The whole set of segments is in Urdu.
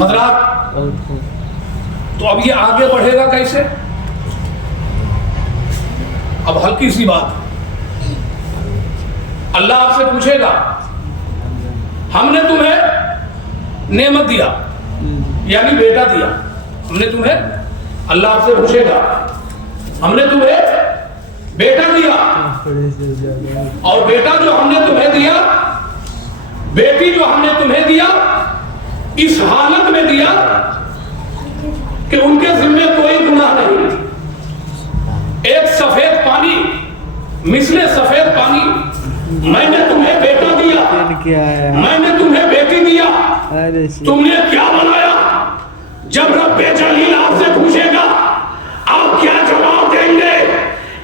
حضرات تو اب یہ آگے بڑھے گا کیسے؟ اب ہلکی سی بات، اللہ آپ سے پوچھے گا ہم نے تمہیں نعمت دیا یعنی بیٹا دیا، ہم نے تمہیں، اللہ آپ سے پوچھے گا ہم نے تمہیں بیٹا دیا، اور بیٹا جو ہم نے تمہیں دیا، بیٹی جو ہم نے تمہیں دیا، اس حالت میں دیا کہ ان کے ذمہ کوئی گناہ نہیں، ایک سفید پانی مثل سفید پانی، میں نے تمہیں بیٹا دیا، میں نے تمہیں بیٹی دیا، تم نے کیا بنایا؟ جب رب جلیل آپ سے پوچھے گا آپ کیا جواب دیں گے؟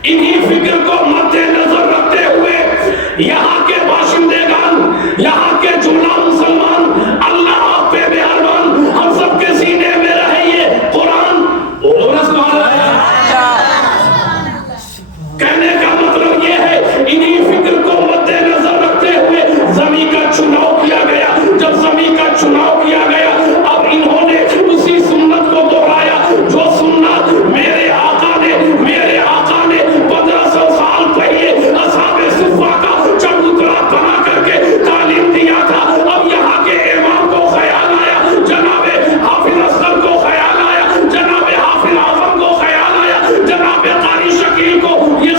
انہی فکر کو مد نظر رکھتے ہوئے یہاں کے باشندگان، یہاں کے جملہ مسلمان، اللہ آپ پہ مہربان، ہم سب کے سینے میں رہے یہ قرآن کہنے کا مطلب یہ ہے انہی فکر کو مد نظر رکھتے ہوئے زمین کا چناؤ کیا گیا، جب زمین کا چناؤ کیا گیا اب انہوں نے اسی سنت کو دہرایا جو سنت میرے آقا نے 1500 سال پہلے اصحاب صفہ کا چبوترا بنا کر کے تعلیم دیا تھا۔ اب یہاں کے امام کو خیال آیا، جناب حافظ اصغر کو خیال آیا، جناب حافظ اعظم کو خیال آیا، جناب قاری شکیل کو یہ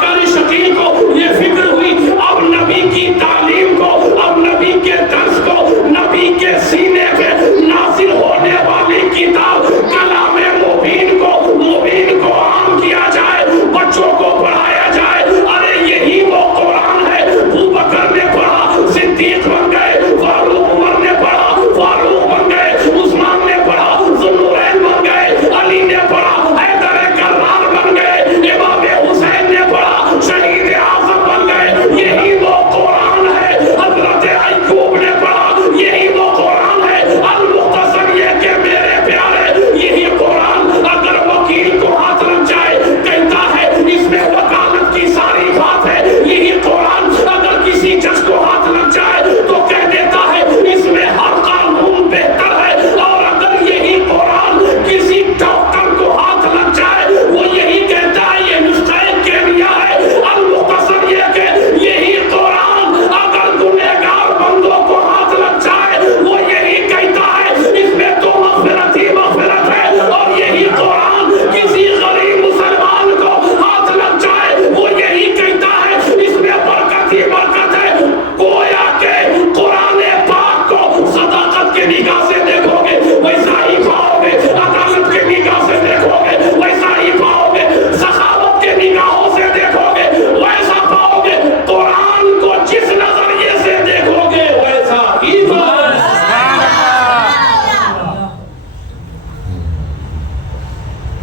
قاری شکیل کو یہ فکر ہوئی اب نبی کی تعلیم کو، اب نبی کے درس کو، نبی کے سینے پہ نازل ہونے والی کتاب کلام مبین کو عام کیا جائے، بچوں کو پڑھایا جائے۔ ارے یہی وہ قرآن ہے، ابو بکر نے پڑھا، صدیق بن گئے، فاروق عمر نے پڑھا، فاروق بن گئے، عثمان نے پڑھا، ذوالنورین بن گئے، علی نے پڑھا، حیدر کرار بن گئے، امام حسین نے پڑھا، شہید اعظم بن گئے۔ یہی وہ قرآن ہے، حضرت ایوب نے پڑھا، یہی وہ قرآن ہے، المختصر یہ کہ میرے پیارے یہی قرآن اگر وکیل کو ہاتھ لگ جائے کہتا ہے اس میں وکالت کی ساری بات ہے، یہی قرآن اگر کسی جج کو ہاتھ لگ جائے تو کہہ دیتا ہے اس میں ہر قانون بہتر ہے، اور اگر یہی قرآن کسی ڈاکٹر کو ہاتھ لگ جائے وہ یہی کہتا ہے یہ نسخہ کیمیا ہے۔ المختصر یہ کہ یہی قرآن اگر گنہگار بندوں کو ہاتھ لگ جائے وہ یہی کہتا ہے اس میں تو مغفرت ہی مغفرت ہے، اور یہی قرآن کسی غریب مسلمان کو ہاتھ لگ جائے وہ یہی کہتا ہے اس میں برکت ہی برکت ہے۔ گویا کہ قرآن پاک کو صداقت کے نگاہ سے دیکھو گے ویسا ہی پاؤ گے، عدالت کے نگاہ سے دیکھو گے ویسا ہی پاؤ گے، سخاوت کے نگاہوں سے دیکھو گے ویسا پاؤ گے، قرآن کو جس نظریے سے دیکھو گے ویسا ہی پاؤ گے۔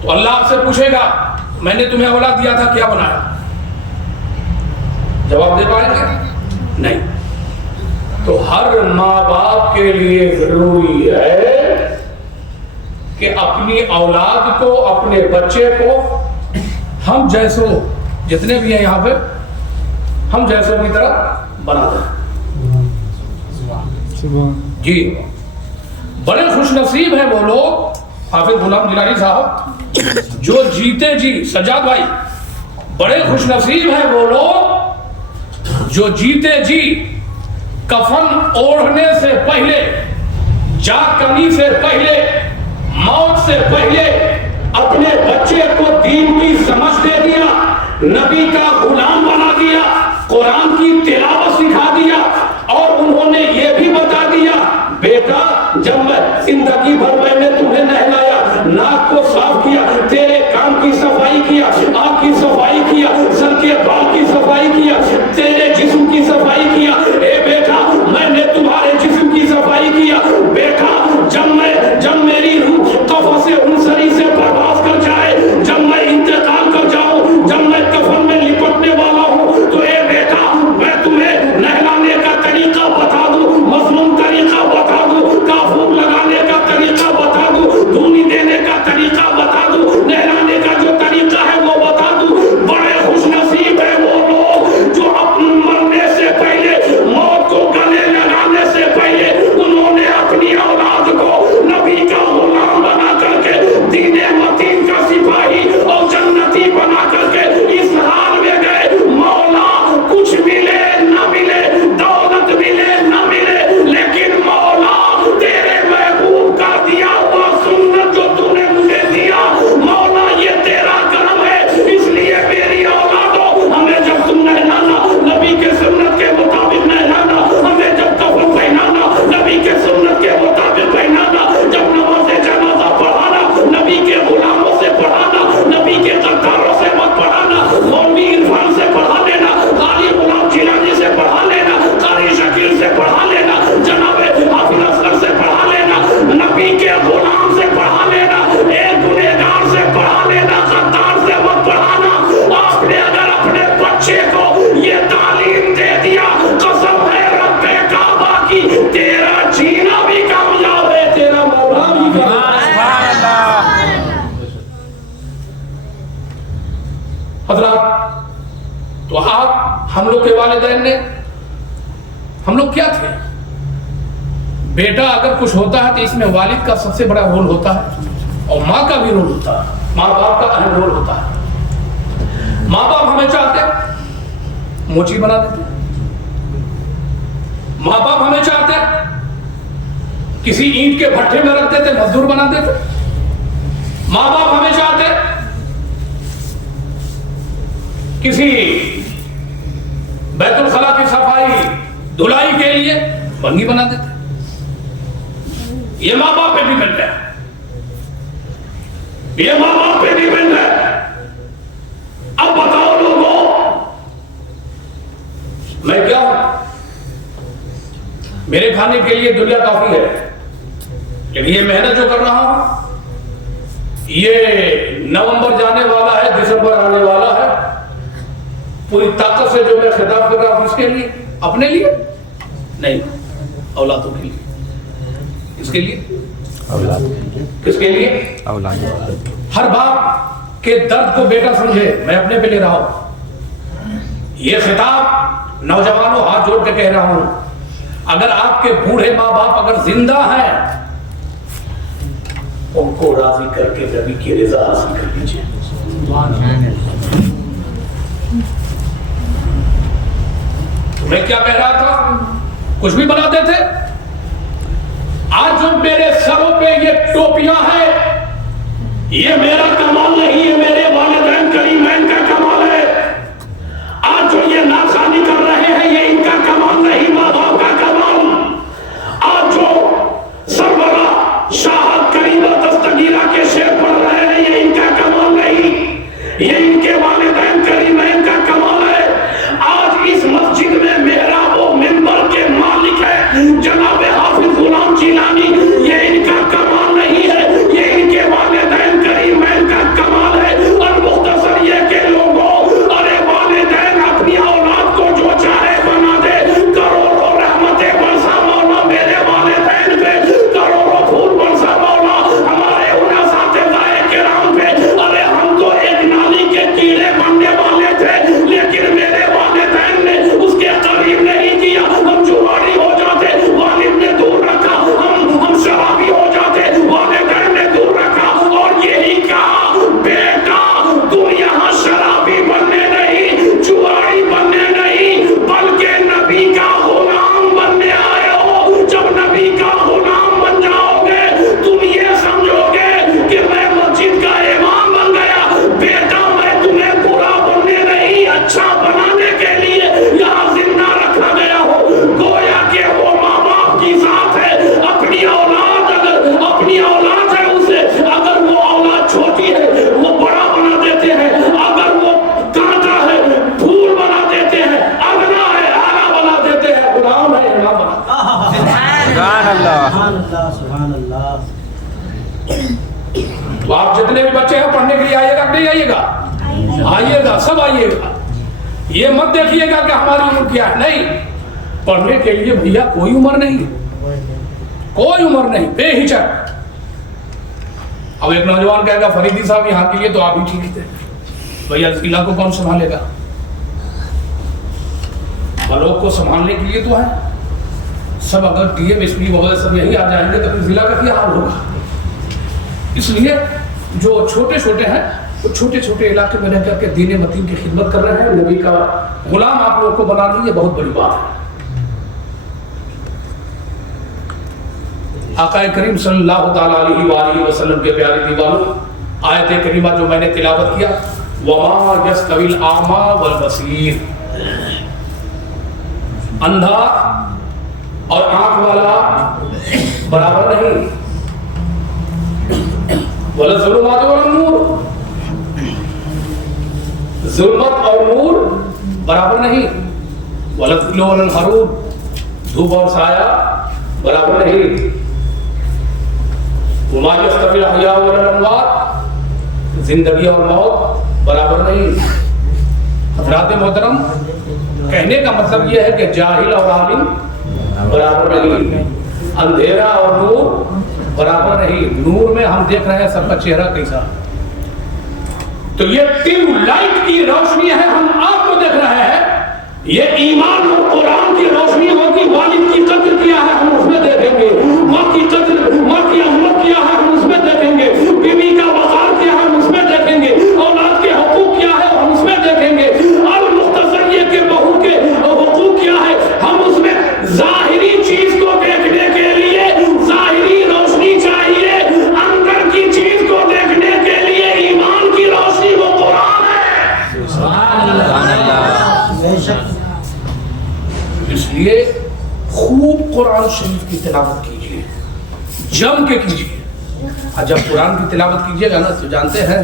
تو اللہ آپ سے پوچھے گا میں نے تمہیں اولاد دیا تھا کیا بنایا؟ جواب دے پائیں گے؟ نہیں۔ تو ہر ماں باپ کے لیے ضروری ہے کہ اپنی اولاد کو، اپنے بچے کو ہم جیسو جتنے بھی ہیں یہاں پہ ہم جیسوں کی طرح بنا دیں۔ جی بڑے خوش نصیب ہیں وہ لوگ، حافظ غلام گیلانی صاحب، جو جیتے جی، سجاد بھائی، بڑے خوش نصیب ہیں وہ لوگ جو جیتے جی کفن اوڑھنے سے پہلے، جا کنی سے پہلے، موت سے پہلے اپنے بچے کو دین کی سمجھ دے دیا، نبی کا غلام بنا دیا، قرآن کی تلاوت سکھا دیا، اور انہوں نے یہ بھی بتا دیا بیٹا جب میں زندگی بھر میں نے تمہیں نہلایا، ناک کو صاف کیا، تیرے کان کی صفائی کیا، آنکھ کی صفائی کیا، سر کے بال کی صفائی کیا، تیرے جسم کی صفائی کیا، اے بیٹا میں نے تمہارے جسم کی صفائی کیا، بیٹا جب میری روح قفس انصری سے پرواز کر جائے، جب میں انتقال کر جاؤں، جب میں کفن میں لپٹنے والا ہوں، تو اے بیٹا میں تمہیں نہلانے کا طریقہ بتا دوں، مضمون طریقہ بتا دوں، کافور لگانے کا طریقہ بتا دوں، دھونی دینے کا طریقہ بتا دوں، نہلانے کا جو طریقہ ہے وہ بتا والدین نے. ہم لوگ کیا تھے؟ بیٹا اگر کچھ ہوتا ہے تو اس میں والد کا سب سے بڑا رول ہوتا ہے اور ماں کا بھی رول ہوتا ہے, ماں باپ کا اہم رول ہوتا ہے. ماں باپ ہمیں چاہتے موچی بنا دیتے, ماں باپ ہمیں چاہتے کسی اینٹ کے بھٹے میں رکھ دیتے, مزدور بنا دیتے. ماں باپ ہمیں چاہتے کسی بیت الخلا کی صفائی دھلائی کے لیے بنگی بنا دیتے. یہ ماں باپ پہ ڈیپینڈ ہے, یہ ماں باپ پہ ڈیپینڈ ہے. اب بتاؤ لوگوں میں کیا ہوں؟ میرے کھانے کے لیے دنیا کافی ہے, لیکن یہ محنت جو کر رہا ہوں یہ نومبر جانے والا ہے, دسمبر آنے والا ہے. پوری طاقت سے جو میں خطاب کر رہا ہوں اس کے لیے, اپنے لیے نہیں, اولادوں کے لیے. اس کے لیے کس کے لیے؟ اولاد. ہر باپ کے درد کو بیٹا سمجھے, میں اپنے پہ لے رہا ہوں. یہ خطاب نوجوانوں ہاتھ جوڑ کے کہہ رہا ہوں, اگر آپ کے بوڑھے ماں باپ اگر زندہ ہیں ان کو راضی کر کے نبی کی رضا حاصل کر لیجیے. میں کیا کہہ رہا تھا؟ کچھ بھی بناتے تھے. آج جو میرے سروں پہ یہ ٹوپیاں ہیں یہ میرا کمال نہیں, یہ میرے والدین کریمین کا کمال ہے. آج جو یہ ناخوانی کر رہے ہیں یہ ان کا کمال نہیں, ماں باپ کا کمال. آج جو سربراہ شاہد کریمہ دستگیرہ کے شعر پڑھ رہے ہیں یہ ان کا کمال نہیں, یہ ان کے والدین کریمین کا کمال ہے. آج اس مسجد میں محراب و منبر کے مالک ہے جناب حافظ غلام جیلانی, یہ ان کا کمال نہیں ہے, یہ ان کے والدین کریمین کا کمال ہے. اور مختصر یہ کہ لوگوں, ارے والدین اپنی اولاد کو جو چاہے بنا دے, کروڑوں رحمتیں برسا مولا میرے والدین پہ, کروڑوں پھول برسا مولا ہمارے ان اساتذہ کرام پہ. ارے ہم تو ایک نالی کے کیڑے بننے والے تھے, لیکن میرے والدین نے اس کے قریب نہیں کیا. ہم جواری ہو جاتے, والد نے دور رکھا, ہم شرابی ہو جاتے, والدین نے دور رکھا. اور یہی کہا بیٹا تم یہاں شرابی بننے نہیں, جواری بننے نہیں, بلکہ نبی کا غلام بننے آئے ہو. جب نبی کا غلام بن جاؤ گے تم یہ سمجھو گے کہ میں مسجد کا امام بن گیا. بیٹا میں تمہیں برا بننے نہیں, اچھا بنانے کے لیے یہاں زندہ رکھا گیا ہو. گویا کہ وہ ماں باپ کی ذات ہے. اپنی اولاد ہے اسے اگر وہ اولاد چھوٹی ہے وہ بڑا بنا دیتے ہیں, اگر وہ کانٹا ہے پھول بنا دیتے ہیں, ادنا ہے اعلیٰ بنا دیتے ہیں, غلام ہے امام بنا. سبحان اللہ سبحان اللہ. تو آپ جتنے بھی بچے ہیں پڑھنے کے لیے آئیے گا کہ نہیں آئیے گا؟ آئیے گا, سب آئیے گا. یہ مت دیکھیے گا کہ ہماری عمر کیا ہے, نہیں. پڑھنے کے لیے بھیا کوئی عمر نہیں, کوئی عمر نہیں, بے ہچک. اب ایک نوجوان کہے گا فریدی صاحب یہاں کے لیے تو آپ ہی ٹھیک تھے, بھیا اس علاقے کو کون سنبھالے گا؟ لوگ کو سنبھالنے کے لیے تو ہے سب. اگر ڈی ایم ایس پی وغیرہ سب یہی آ جائیں گے تو پھر ضلع کا کیا حال ہوگا؟ اس لیے جو چھوٹے چھوٹے ہیں وہ چھوٹے چھوٹے علاقے میں رہ کر کے دین متین کی خدمت کر رہے ہیں. نبی کا غلام آپ لوگوں کو بنا لیے, بہت بڑی بات ہے. آقا کریم صلی اللہ تعالیٰ علیہ وآلہ وسلم کے پیارے دیوانوں, آیت کریمہ جو میں نے تلاوت کیا, وَمَا يَسْتَوِي الْأَعْمَى وَالْبَصِيرُ, اندھا اور آنکھ والا برابر نہیں. وَلَا الظُّلُمَاتُ وَلَا النُّورُ, ظلمت اور نور برابر نہیں. وَلَا الظِّلُّ وَلَا الْحَرُورُ, دھوپ اور سایہ برابر نہیں. وَمَا يَسْتَوِي الْأَحْيَاءُ وَلَا الْأَمْوَاتُ, زندگی اور موت برابر نہیں. حضرات محترم, کہنے کا مطلب یہ ہے کہ جاہل اور عالم برابر نہیں, اندھیرا اور نور برابر نہیں. نور میں ہم دیکھ رہے ہیں سب کا چہرہ کیسا, تو یہ ٹیوب لائٹ کی روشنی ہے, ہم آپ کو دیکھ رہے ہیں یہ ایمان اور قرآن کی روشنی ہوگی. والد کی قدر کیا ہے ہم اس میں دیکھیں گے, ماں کی قدر, ماں کی عظمت کیا ہے ہم اس میں دیکھیں گے, بیوی کا وقار کیا ہے ہم اس میں دیکھیں گے, اولاد کے حقوق کیا ہے ہم اس میں دیکھیں گے, اور مختصر یہ کہ بہو کے حقوق کیا ہے ہم اس میں. ظاہری چیز کو دیکھنے کے لیے ظاہری روشنی چاہیے, اندر کی چیز کو دیکھنے کے لیے ایمان کی روشنی وہ قرآن ہے. سبحان اللہ. بے شک. اس لیے خوب قرآن شریف کی تلاوت کیجیے, جم کے کیجیے. جب قرآن کی تلاوت کیجیے گا نا تو جانتے ہیں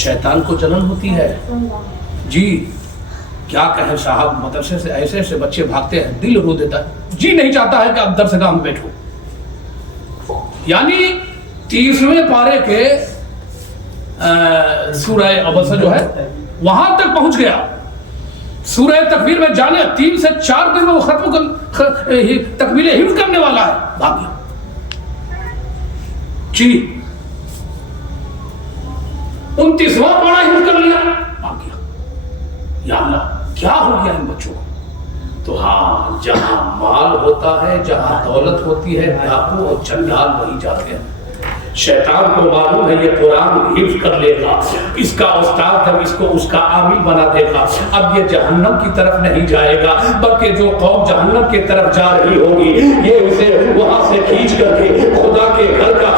شیطان کو جلن ہوتی ہے. جی کیا کہیں صاحب, مدرسے سے ایسے ایسے بچے بھاگتے ہیں, دل رو دیتا ہے, جی نہیں چاہتا ہے کہ اب درس گاہ میں بیٹھو. یعنی 30ویں پارے کے سورہ عبسہ جو ہے وہاں تک پہنچ گیا. سورہ تکبیر میں جانے 3 سے 4 دن میں وہ ختم تکبیر حفظ کرنے والا ہے, بھاگ گیا. جی 29واں پارہ حفظ کر لیا, بھاگ گیا. یا اللہ کیا ہو گیا ان بچوں کو؟ تو ہاں, جہاں مال ہوتا ہے, جہاں دولت ہوتی ہے, ڈاکو اور چنڈال وہی جاتے ہیں. شیطان کو معلوم ہے یہ قرآن حفظ کر لے گا, اس کا استاد ہے, اس کو اس کا عامل بنا دے گا, اب یہ جہنم کی طرف نہیں جائے گا, بلکہ جو قوم جہنم کی طرف جا رہی ہوگی یہ اسے وہاں سے کھینچ کر کے خدا کے گھر کا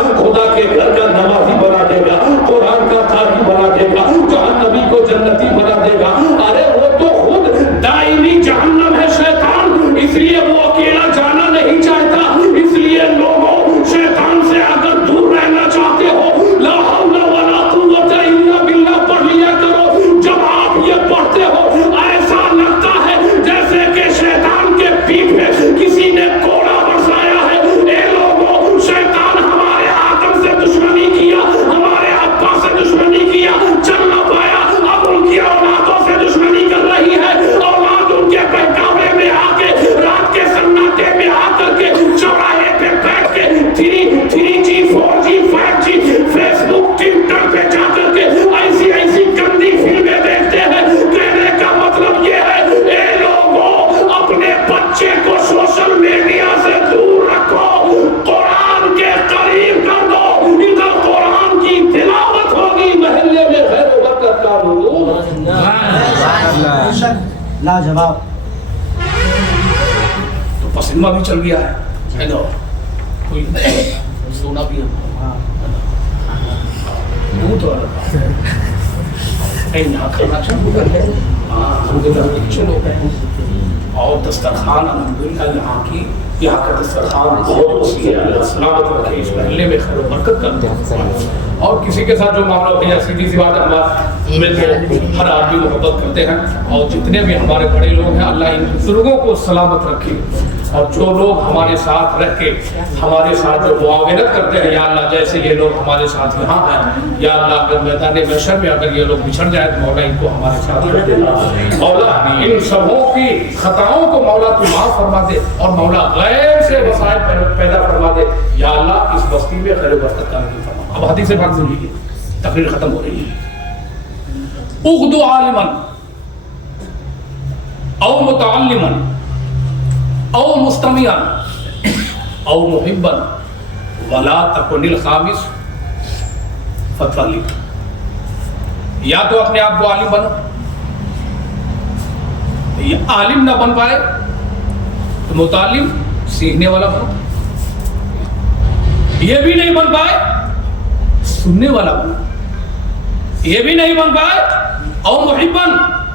نمازی بنا دے گا, قرآن کا قاری بنا دے گا, جہنمی کو جنتی بنا دے گا. ارے وہ تو خود دائمی جہنم ہے شیطان, اس لیے وہ اکیلا جانا نہیں چاہتا. اس لیے لوگوں شیطان سے اگر دور رہنا چاہتے ہو لا حول ولا قوت الا باللہ پڑھ لیا کرو. جب آپ یہ پڑھتے ہو ایسا لگتا ہے جیسے کہ شیطان کے پیٹ میں کسی نے کوڑا برسایا ہے. اے لوگوں, شیطان ہمارے آدم سے دشمنی کیا, ہمارے ابا سے دشمنی کیا, چل نہ پایا, اب ان کی اولادوں سے دشمنی کر رہی ہے. اولاد ان کے بہکاوے میں آ کے, رات کے سناٹے میں آ کر کے, چوراہے پہ بیٹھ کے 3G 4G 5G فیس بک ٹویٹر پہ جا کر کے ایسی گندی فلمیں دیکھتے ہیں. کہنے کا مطلب یہ ہے اے لوگوں اپنے بچے کو سوشل میڈیا سے دور رکھو, قرآن کے قریب کر دو. ادھر قرآن کی تلاوت ہوگی, محلے میں خیر و برکت کا نور. بے شک. لاجواب. تو پسندہ بھی چل گیا ہے نا, کوئی سونا بھی ہے تو یہاں کھانا چلو, اور دسترخوان الحمدللہ یہاں کی, یہاں کا دسترخوان بہت وسیع ہے. اللہ سلامت رکھے, اس محلے میں خیر و برکت کرتے ہیں. اور کسی کے ساتھ جو معاملہ ہو گیا سیدھی سی بات ہے, ہمارا مل کے ہر آدمی محبت کرتے ہیں, اور جتنے بھی ہمارے بڑے لوگ ہیں اللہ ان بزرگوں کو سلامت رکھے. اور جو لوگ ہمارے ساتھ رہ کے ہمارے ساتھ جو معاونت کرتے ہیں, یا اللہ جیسے یہ لوگ ہمارے ساتھ یہاں ہیں, یا اللہ اگر میدان محشر میں اگر یہ لوگ بچھڑ جائیں تو مولا ان کو ہمارے ساتھ رکھ دینا. مولا ان سبوں کی خطاؤں کو مولا تو معاف فرما دے, اور مولا غیر سے وسائل پیدا فرما دے. یا اللہ اس بستی میں خیر و برکت کا نصیب فرما. اب حدیث پاک سنیے, تقریر ختم ہو رہی ہے. اغدو عالما او متعلما او مستمعا او محبا ولا تکن الخامس فتولی. یا تو اپنے آپ کو عالم بنو, یہ عالم نہ بن پائے تو متعلم سیکھنے والا بنو, یہ بھی نہیں بن پائے سننے والا بنو, یہ بھی نہیں بن پائے او محبا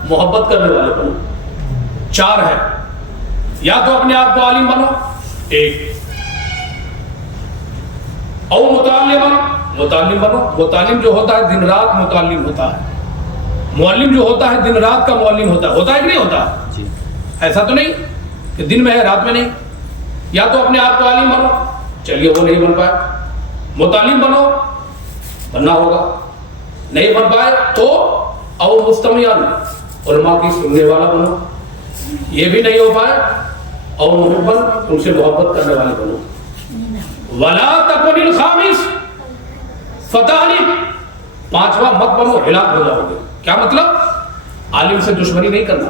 محبت کرنے والے بنو. 4 ہے. یا تو اپنے آپ کو عالم بنو, 1, او متعلم بنو. متعلم جو ہوتا ہے دن رات متعلم ہوتا ہے, معلم جو ہوتا ہے دن رات کا معلم ہوتا ہے. ہوتا ہے کہ نہیں ہوتا ہے؟ ایسا تو نہیں کہ دن میں ہے رات میں نہیں. یا تو اپنے آپ کو عالم بنو, چلیے وہ نہیں بن پائے. متعلم بنو, بننا ہوگا. نہیں بن پائے تو او مستمعان علماء کی سننے والا بنو. یہ بھی نہیں ہو پائے او محبن ان سے محبت کرنے والے بنو. ولا تکن الخامس فتانی, 5واں مت بنو, ہلاک ہو جاؤ گے. کیا مطلب؟ عالم سے دشمنی نہیں کرنا,